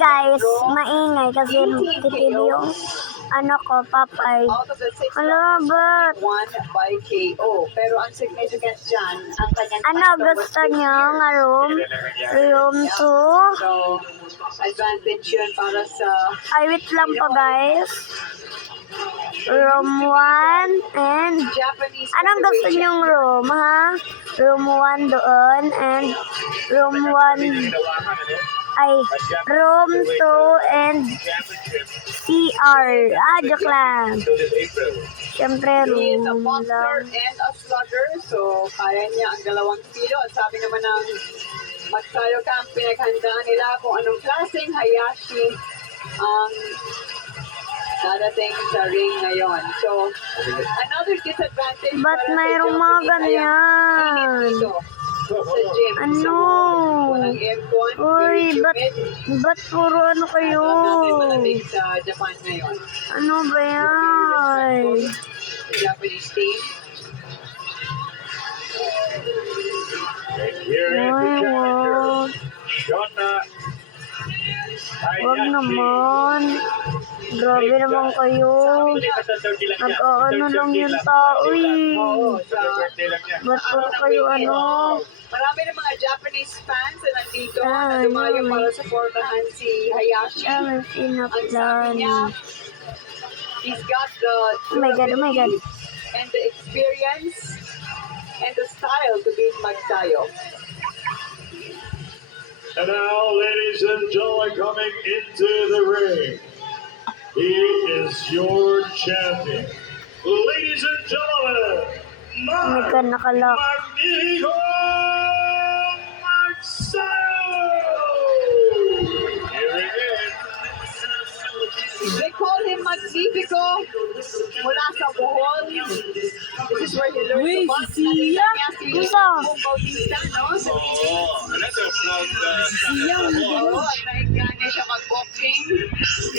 Guys, maingay kasi titili yung ano ko, Papay. Out of the 6 Hello, but won by KO. Pero ang significant dyan, ang kanyang ano factor was gusto nyo nga room? Room 2? So, advantage yun para sa Ay, wait lang po guys. Room 1 and Japanese anong gusto nyong room, ha? Room 1 doon and room 1 ay room 2 and CR. Joke lang. Siyempre, He is a room boxer lang. and a slugger, so kaya niya ang 2 kilo. At sabi naman ng Magsayo Camp, pinaghandaan nila kung anong klaseng Hayashi ang dadating sa ring ngayon. So, another disadvantage Ba't para sa mayroong mga Japanese, kaya ganyan? init dito sa gym. Ano? Walang aircon, Uy, very ba't humid. puro ano kayo? Alam natin malamig sa Japan ngayon. Ano ba yan? The Japanese team. Here is the Ay, challenger, wag. Shota Wag Hayashi. naman. Grabe naman kayo. Nag-ano lang yung tao eh. Oo, sa Ba't puro kayo ano? marami ng mga Japanese fans na nandito na Ah, dumayo ano? para supportahan si Hayashi. Ay, Ang sabi sinaplan. niya, he's got the Oh my God, oh my God. and the experience and the style to beat Magsayo. And now, ladies and gentlemen, coming into the ring, he is your champion. Ladies and gentlemen, Oh my God, nakalak. Magnifico Magsayo! Here it is. They call him Magnifico mula sa Bohol. This is where he learned to box. Nakita niya si Gusto. Bong Bautista, no? Another from Oo, nahiga niya siya mag-boxing.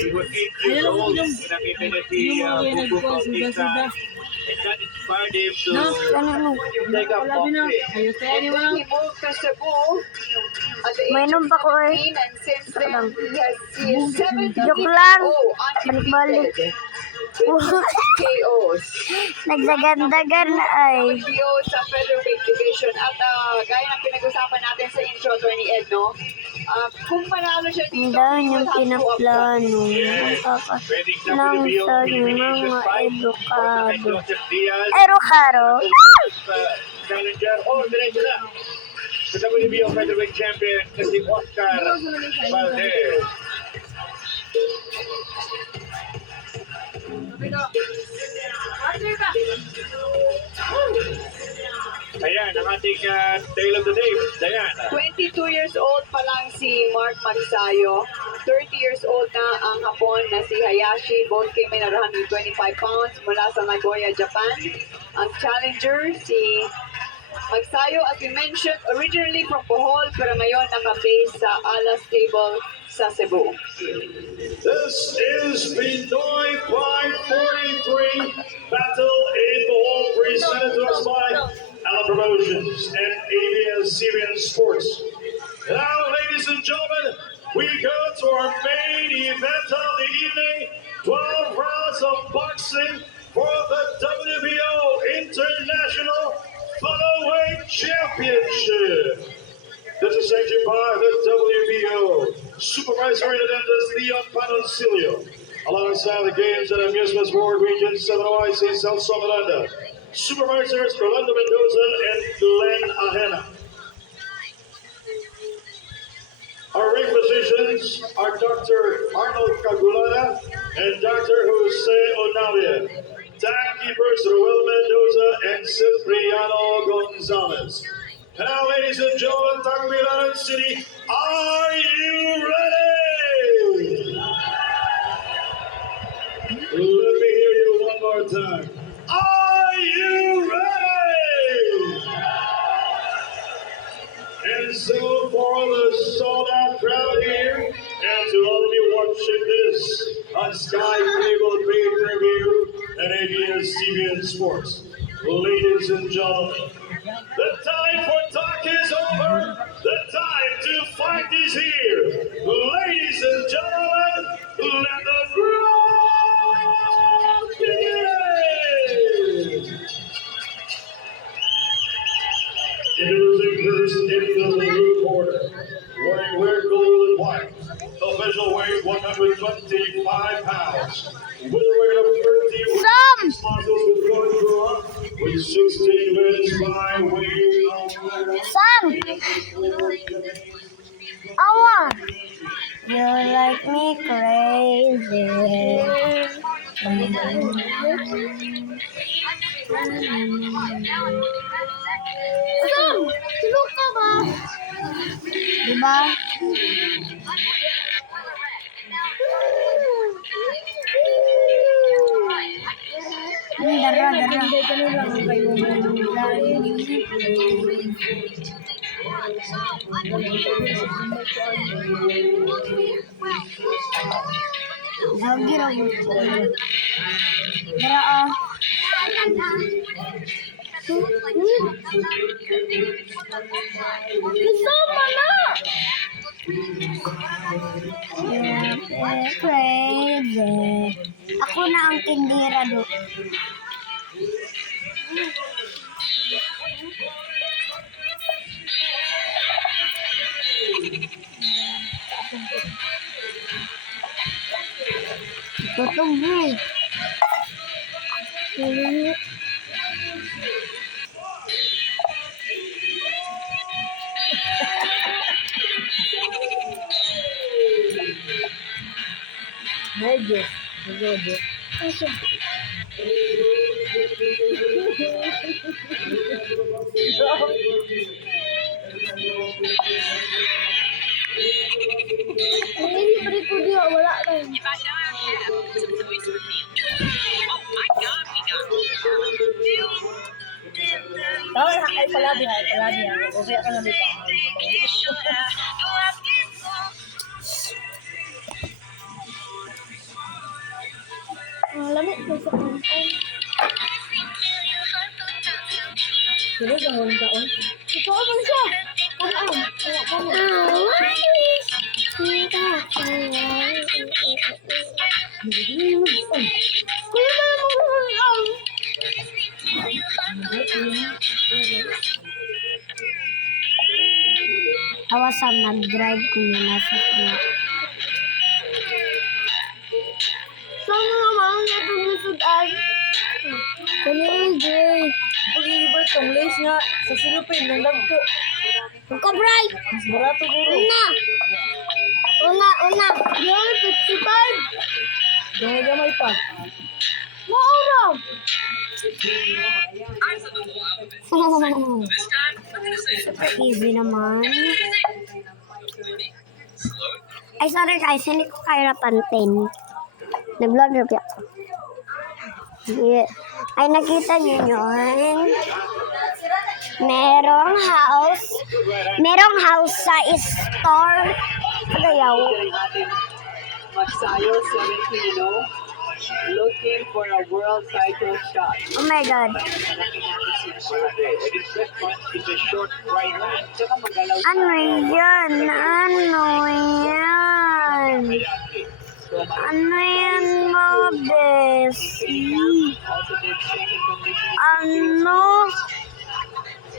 He was 8 years old. Nakita niya si Bubu Bautista. And that inspired him to Ano? take up boxing. And then he moved to Cebu at the age Mainom of pa ko eh. 17, and since then he is 17 Joke lang. undefeated with KOs. Nagsaganda-gan na ay. WBO sa featherweight division at gaya ng pinag-usapan natin sa intro, Attorney Ed, no? Kung manalo siya Ang dito, dami he will niyang have to pinaplano. Pwedeng Lang WBO sa elimination mga fight. edukado. Joseph Diaz. Erokaro? Challenger. Oh, diretso na. Sa WBO featherweight champion na si Oscar Valdez. Ayan, ang ating tale of the day. Diana. 22 years old pa lang si Mark Magsayo. 30 years old na ang Hapon na si Hayashi. Both came in at 125 pounds mula sa Nagoya, Japan. Ang challenger, si Magsayo, as we mentioned, originally from Bohol, pero ngayon naka-base sa Alas Stable sa Cebu. This is Pinoy Pride 43 Battle in Bohol, presented to us by Ala Promotions and ABS-CBN Sports. Now, ladies and gentlemen, we go to our main event of the evening, 12 rounds of boxing for the WBO International Featherweight Championship. This is sanctioned by the WBO Supervisor in Attendance Leon Panoncilio, alongside the Games and Amusements Board Region 7 OIC Celso Miranda, Supervisors Orlando Mendoza and Glenn Ahena. Our ring physicians are Dr. Arnold Cagulana and Dr. Jose Onavia, tag keepers Ruel Mendoza and Cipriano Gonzalez. And now, ladies and gentlemen, Tacloban City, are you ready? Let me hear you one more time. Are you ready? And so, for the sold-out crowd here, and to all of you watching this on Sky Cable Pay-Per-View and ABS-CBN Sports, ladies and gentlemen, the time for talk is over. The time to fight is here. Ladies and gentlemen. 125 pounds. With a record of 30 Sam! muscles with going draw, with 16 wins by way of Sam! Awa! You like me crazy. Sam! Tulog ka ba? Diba? Dara, dara. Lagi raw. Dara ah. Kasama na! Crazy. Ako na ang tindira do. Tutugbo. Medyo. Ini beri ko dia wala kan. Tahu ay pala dia. Okay ka na dito. Lamit ko sa kanan. Sino sa mong taon? Ito ako siya. Kanan. Awasan nag-drive ko na nasa kanya. Sama naman ito musudan. Kaligay. Pag-ibig tong lace nga sa silupin ng dagko. Magka-bright. Mas barato guro. Una. Yan, 55. Gamay pa. Maura. Easy naman. Ay, sorry guys. Hindi ko kaya pantin. Nag-vlog na ako. Yeah. Ay, nakita niyo yun. Merong house sa store. Pagayaw. Ang ating Magsayo, 17-0, looking for a world title shot. Oh my God. Tsaka magalaw Ano yan? Ano yan mo, Bessie? also did second condition.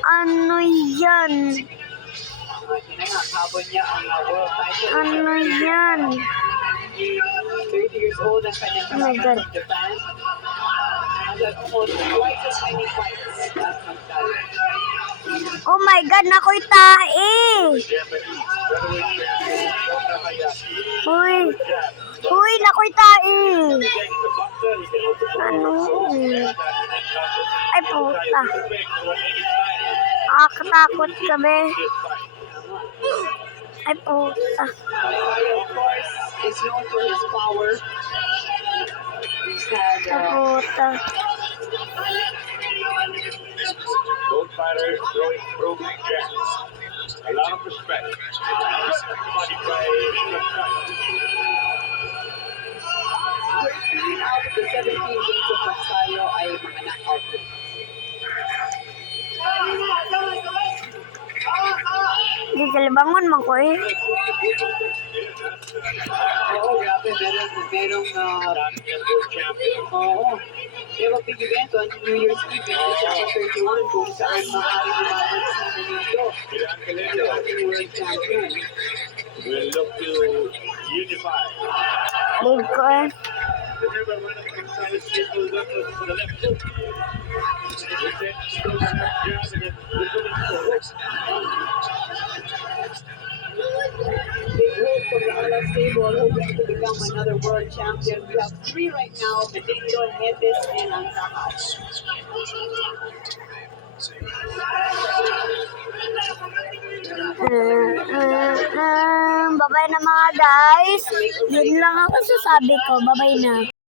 Ano yan? Habon niya ang world title. Ano yan? 30 years old ang kanyang Oh my God. from Japan. And then almost twice as many fights as Magsayo. Oh my God, nakoy tae! Uy, nakoy tae! Ano? Ay, puta. Nakakatakot kami. Ay, puta. Magsayo, of course, is known for his power. He's had Ay, puta. Both fighters throwing probing jabs. A lot of respect. Body by 13 out of the 17 games of Magsayo ay mga knockout wins. Di kalibangon man ko eh. Oo, grabe. Merong oo. Pero big event on New Year's Eve, December 31, kung saan maaaring umabot sa Manito. Ang ating world champion. We'll look to unified. Leave ko eh. Remember, one of the excited people left for the left foot. Then still snap jab again. Looking for hooks. Big hope for the Alas table, hoping to become another world champion. We have three right now, Benito, Neves, and Antahat. Babay na mga guys. Yun lang ang masasabi ko. Babay na.